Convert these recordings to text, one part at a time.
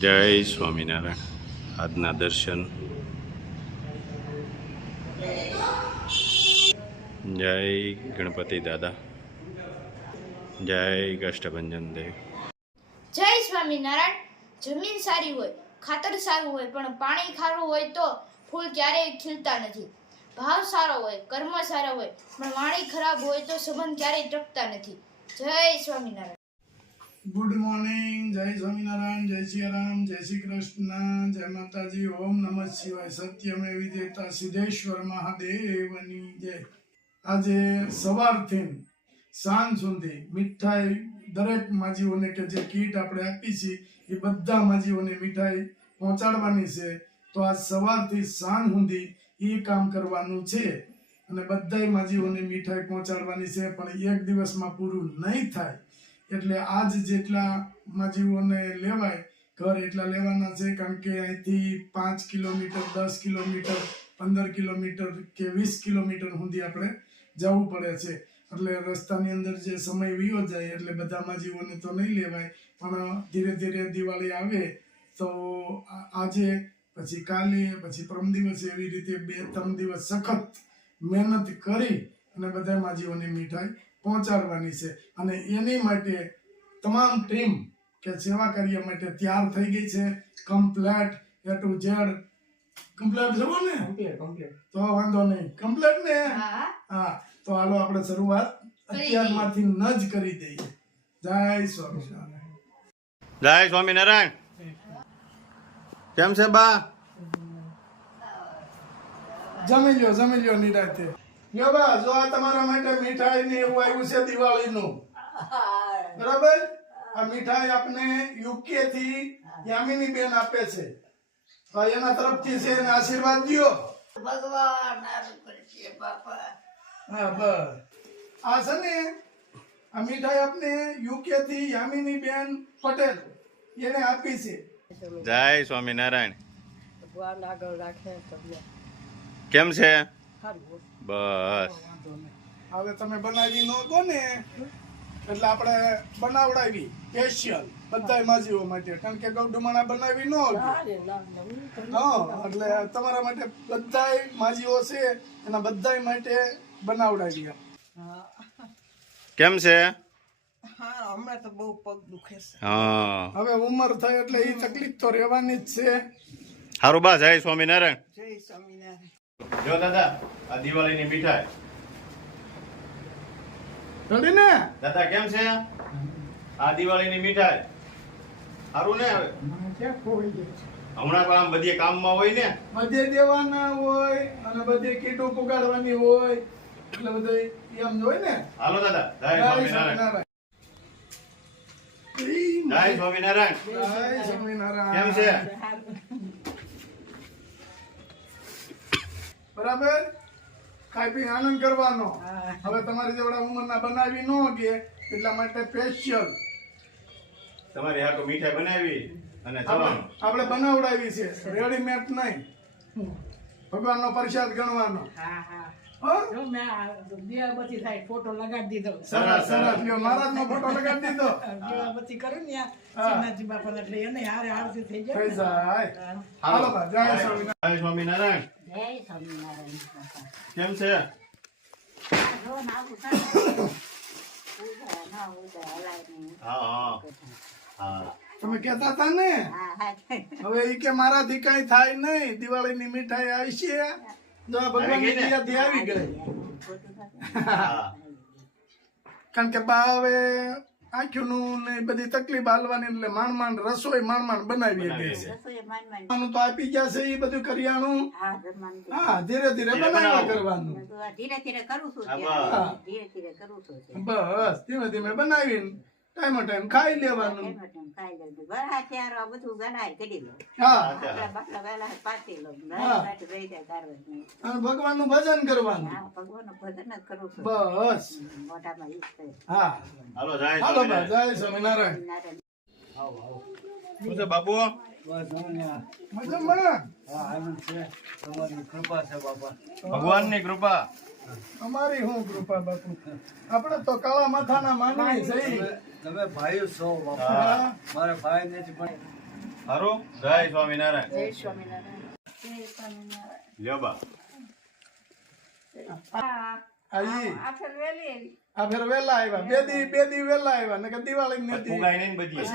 જય સ્વામિનારાયણ. આજના દર્શન. જય ગણપતિ દાદા. જય કષ્ટભંજન દેવ. જય સ્વામિનારાયણ. જમીન સારી હોય, ખાતર સારું હોય, પણ પાણી ખારું હોય તો ફૂલ ક્યારેય ખીલતા નથી. ભાવ સારો હોય, કર્મ સારા હોય, પણ વાણી ખરાબ હોય તો સંબંધ ક્યારેય ટકતા નથી. જય સ્વામિનારાયણ. Good morning. જય સ્વામિનારાયણ. જય શ્રી રામ. જય શ્રી કૃષ્ણ. જય માતાજી. ઓમ નમઃ શિવાય. સત્યમેવ જયતા સિદ્ધેશ્વર મહાદેવની જય. આજે સવારથી સાંજ સુધી મીઠાઈ દરેક માજીઓને કે જે કીટ આપણે આપી છે એ બધા માજીઓને મીઠાઈ પહોંચાડવાની છે. તો આજ સવારથી સાંજ સુધી એ કામ કરવાનું છે અને બધા માજીઓને મીઠાઈ પહોંચાડવાની છે. પણ એક દિવસમાં પૂરું નહીં થાય એટલે આજ જેટલા માજીઓને લેવાય ઘર એટલા લેવાના છે. કારણ કે અહીંથી 5 કિલોમીટર, 10 કિલોમીટર, 15 કિલોમીટર કે 20 કિલોમીટર સુધી આપણે જવું પડે છે. એટલે રસ્તાની અંદર જે સમય વીયો જાય એટલે બધા માજીઓને તો નહીં લેવાય. પણ ધીરે ધીરે દિવાળી આવે તો આજે, પછી કાલે, પછી પરમ દિવસે એવી રીતે 2-3 દિવસ સખત મહેનત કરી અને બધા માજીઓને મીઠાઈ પહોંચાડવાની છે. અને એની માટે તમામ ટીમ કે સેવા કાર્ય માટે તૈયાર થઈ ગઈ છે. Complete A to Z complete છે ને? કમ્પ્લેટ તો વાંધો નહીં. કમ્પ્લેટ ને? હા. તો હાલો આપણે શરૂઆત અત્યારમાંથી ન જ કરી દઈએ. જય સ્વામિનારાયણ. જય સ્વામિનારાયણ. કેમ છે બા? જમી લ્યો નિરાંતે. લ્યો બા, જો આ તમારા માટે મીઠાઈ ને એવું આવ્યું છે દિવાળીનું. બરાબર? આ મીઠાઈ આપને યુકે થી યામિની બેન આપે છે. તો એના તરફથી છે એને આશીર્વાદ દ્યો. ભગવાન આરું કરશે બાપા. હા બસ. આ છે ને આ મીઠાઈ આપને યુકે થી યામિની બેન પટેલ એને આપી છે. જય સ્વામિનારાયણ. ભગવાન આગળ રાખે તમને. કેમ છે? સારું. બસ. હવે તમે બનાવી ન દો ને એટલે આપણે બનાવડાવી સ્પેશિયલ બધા માજીઓ માટે. કારણ કે ગૌડુમાણા બનાવી ન હતી. હા, એટલે તમારા માટે બધા માજીઓ છે એના બધા માટે બનાવડાવી. કેમ છે? હા, હમણાં તો બહુ પગ દુખે છે. હા. હવે ઉંમર થઈ એટલે એ તકલીફ તો રહેવાની જ છે. સારું બા. જય સ્વામિનારાયણ. જય સ્વામિનારાયણ. જો દાદા, આ દિવાળીની મીઠાઈ. રેડી ને? દાદા કેમ છે? આ દિવાળીની મીઠાઈ સારું ને? હવે હમણાં પણ આમ બધી કામમાં હોય ને, બધે દેવાના હોય અને બધી કીટો પુગાડવાની હોય એટલે બધું એમ હોય ને. હાલો દાદા. જય સ્વામિનારાયણ. જય સ્વામિનારાયણ. જય સ્વામિનારાયણ. કેમ છે? બરાબર? ખાઈ પી આનંદ કરવાનો. હવે તમારી જેવડા ઉંમરના બનાવી ન કે એટલા માટે સ્પેશિયલ તમારી હાટુ મીઠાઈ બનાવી અને જવાનું. આપણે બનાવડાવી છે, રેડીમેડ નહીં. ભગવાનનો પ્રસાદ ગણવાનો. હા હા. હો? જો મેં દીવાબત્તી થાય ફોટો લગાડી દીધો. સરસ સરસ. લ્યો, મહારાજનો ફોટો લગાડી દીધો. દીવાબત્તી કરું ને હા. શ્રીનાથજી બાપા એટલે એને હારે આરતી થઈ થઈ જાય. જાય. હાલો બા, જય સ્વામિનારાયણ. જય સ્વામિનારાયણ. જય સ્વામિનારાયણ બાપા. કેમ છે? જો નાવું થાય. ના ઉદા હલાય નહીં. હા હા. તમે કહેતા હતા ને હા હા. હવે ઈ કે મારાથી કઈ થાય નહીં, દિવાળીની મીઠાઈ આવી છે. જો આ ભગવાનની દયાથી આવી ગઈ. હા. કારણ કે બા હવે આંખ્યોનું ને બધી તકલીફ હાલવાની એટલે માંડ રસોઈ માંડ બનાવી ગઈ છે. આનું તો આપી ગયા છે એ બધું કરિયાણું. હા, ધીરે ધીરે બનાવવા કરવાનું. ધીરે ધીરે કરું છું. હા. ધીરે ધીરે કરું છું. બસ ધીમે ધીમે બનાવીને ટાઈમ ખાઈ લેવાનું. બધું ગણાય કરી લો. હા, બાટલા વહેલા પાછી લો. હા. રહી જાય કારવાર નહીં. અને ભગવાનનું ભજન કરવાનું. હા, ભગવાનનું ભજન જ કરું છું. બસ. મોઢામાં ઈ જ છે. હા, હાલો. જય હાલો બા, સ્વામિનારાયણ. જય સ્વામિનારાયણ. નારાયણ. શું છે બાપુ? મજામાં? ભગવાનની કૃપા. અમારી શું કૃપા બાપુ. આપણે તો કાળા માથાના માનવી છે. તમે ભાઈ છો બાપા. હા. મારા ભાઈ ને જ પણ હારું જય સ્વામિનારાયણ જય સ્વામિનારાયણ. જય સ્વામિનારાયણ. લ્યો બા આ ઈ આ ફેર વહેલી આવી. આ ફેર વેલા આવ્યા બે દી વેલા આવ્યા નકર દિવાળી પણ નથી ફુગાઈ નહીં ને બધી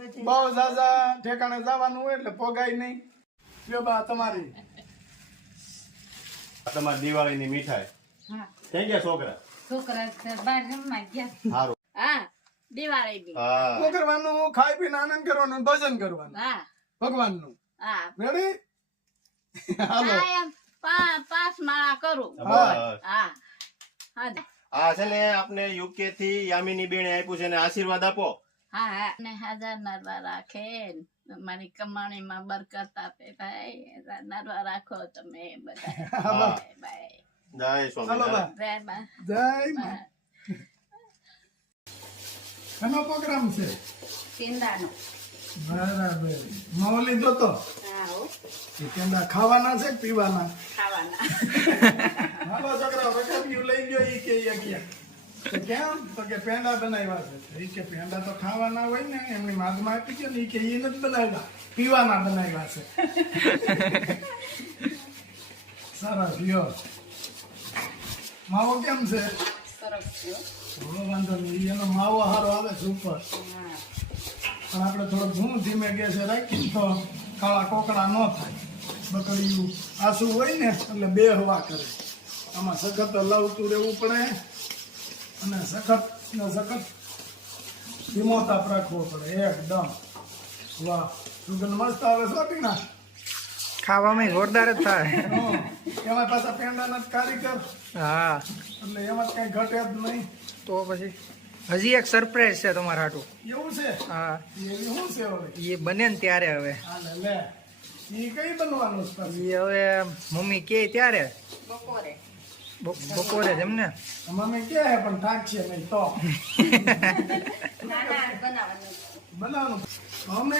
બધી બહુ ઝાઝા ઠેકાણે જવાનું હોય એટલે પોગાય નહીં લ્યો બા તમારી આ તમારી દિવાળીની મીઠાઈ હા. થઈ ગયા છોકરા છોકરા બહાર રમવા ગયા. હારું હા દિવાળીની. હા શું કરવાનું ખાઈ પીને આનંદ કરવાનું ભજન કરવાનું હા ભગવાનનું હા. રેડી હાલો આ એમ પાંચ માળા કરું. બસ. હા હા આ છે ને આપને યુકે થી યામિની બેને આપ્યું છે ને આશીર્વાદ આપો હા હા. ને હાજર નરવા રાખે મારી કમાણીમાં બરકત આપે ભાઈ. નરવા રાખો તમે બધા. હા. બાય જય હાલો સ્વામિનારાયણ બા બાય. જય મા. એનો પ્રોગ્રામ છે પિંડાનો. બરાબર માવો લીધો તો હા હો. એ કેંડા ખાવાના છે કે પીવાના ખાવાના. હાલો છોકરા રકાબિયું લઈ ગયો ઈ કે ગયા તો કેમ તો કે પેંડા બનાવ્યા છે તો ઈ કે પેંડા તો ખાવાના હોય ને એમની માગમાં આપી કે ઈ કે ઈ નથી બનાવ્યા પીવાના બનાવ્યા છે સરસ લ્યો માવો કેમ છે સરસ છે હો. થોડો વાંધો નહીં એનો માવો હારો આવે છે ઉપર હા. પણ આપણે થોડો ધૂમ ધીમે ગેસે રાખીએ તો કાળા કોકડા ન થાય બકડીયું આસુ હોય ને એટલે બે હવા કરે આમાં સખત હલાવતું રહેવું પડે અને સખત ને સખત ધીમો તાપ રાખવો પડે એકદમ વાહ સુગંધ મસ્ત આવે સ્વાતીના ખાવામાં જોરદાર જ થાય એમાં પાછા પેંડાના જ કારીગર હા એટલે એમાં કઈ ઘટે જ નહીં તો પછી હજી એક સરપ્રાઈઝ છે તમારા હાટું એવું છે હા એવી શું છે હવે એ બને ને ત્યારે હવે હાલે લે એ કઈ બનવાનું છે પાછું? એ હવે મમ્મી કે ત્યારે બપોરે. બપોરે જ એમ ને મમ્મી કે હે પણ ઠાકશે નહીં તો ના ના બનાવવાનું. બનાવવાનું અમે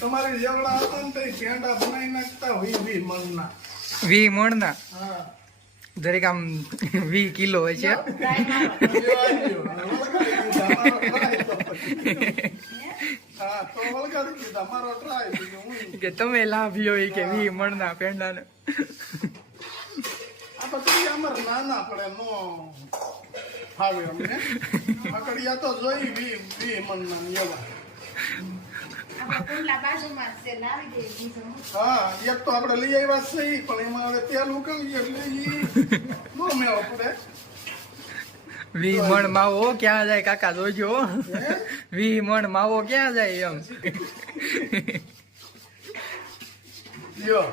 તમારી જેવડા હતા ને તો ઈ પેંડા બનાવી નાખતા હોય 20 મણના 20 મણના હા દરેક આમ 20 કિલો હોય છે લેવા આવ્યો. વળગાડી દીધા, મારો try તો પછી. હા તો વળગાડી દીધા, મારો try બીજું હું. કે તમે લાવ્યો એ કે 20 મણના પેંડાને આ પકડીયા અમારે નાના પડે નો ફાવે અમને પકડીયા તો જોઈ 20 મણના ને એવા આપણે કુંડલા બાજુમાં જ છે. લાવી દઈએ બીજું. હા એક તો આપણે લઈ આવ્યા છે ઈ, પણ એમાં હવે તેલ ઉકળીએ એટલે ઈ નો મેળો પડે 20 મણ માવો ક્યાં જાય કાકા જોજો હે? 20 મણ માવો ક્યાં જાય એમ લ્યો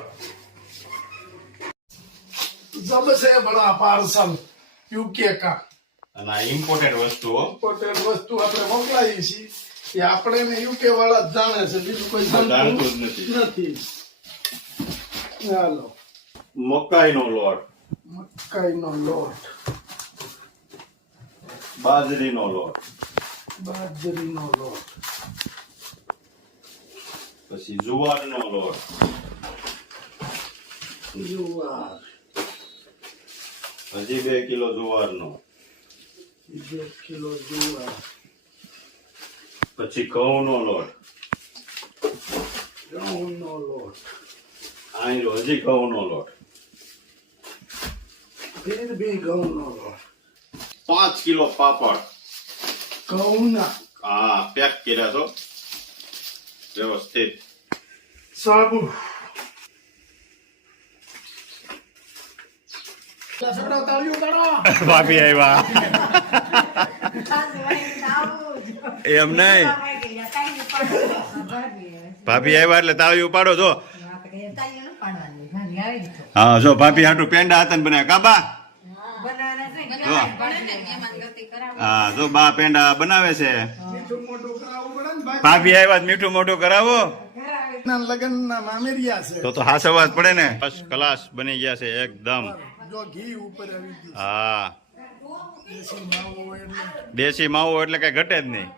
जब से बड़ा पार्सल यूके का અને આ ઇમ્પોર્ટેડ વસ્તુ હો. ઇમ્પોર્ટેડ વસ્તુ આપણે મોકલાવી છીએ એ આપણે ને યુકે વાળા જ જાણે છે બીજું કોઈ જાણતું જ નથી હાલો મકાઈનો લોટ મકાઈનો લોટ બાજરીનો લોટ બાજરીનો લોટ પછી જુવારનો લોટ જુવાર હજી 2 કિલો જુવારનો 2 કિલો જુવાર પછી ઘઉંનો લોટ ઘઉંનો લોટ આયરો હજી ઘઉંનો લોટ ફીર બી ઘઉંનો લોટ 5 કિલો પાપડ ઘઉંના હા પેક કર્યા છો વ્યવસ્થિત સાબુ છોકરા તાળીઓ પાડો ભાભી આવ્યા એમ નહીં ભાભી આવ્યા એટલે તાળીઓ પાડો છો હા જો ભાભી હાટું પેંડા હતા ને બનાવ્યા કાબા જો હા જો બા પેંડા બનાવે છે મીઠું મોઢું કરાવવું પડે ને ભાઈ ભાભી આવ્યા મીઠું મોઢું કરાવો ના લગ્નના મામેરિયા છે તો હાસવા જ પડે ને ફર્સ્ટ ક્લાસ બની ગયા છે એકદમ જો ઘી ઉપર આવી ગયું હા દેશી માવો હોય એટલે દેશી માવો એટલે કઈ ઘટે જ નહીં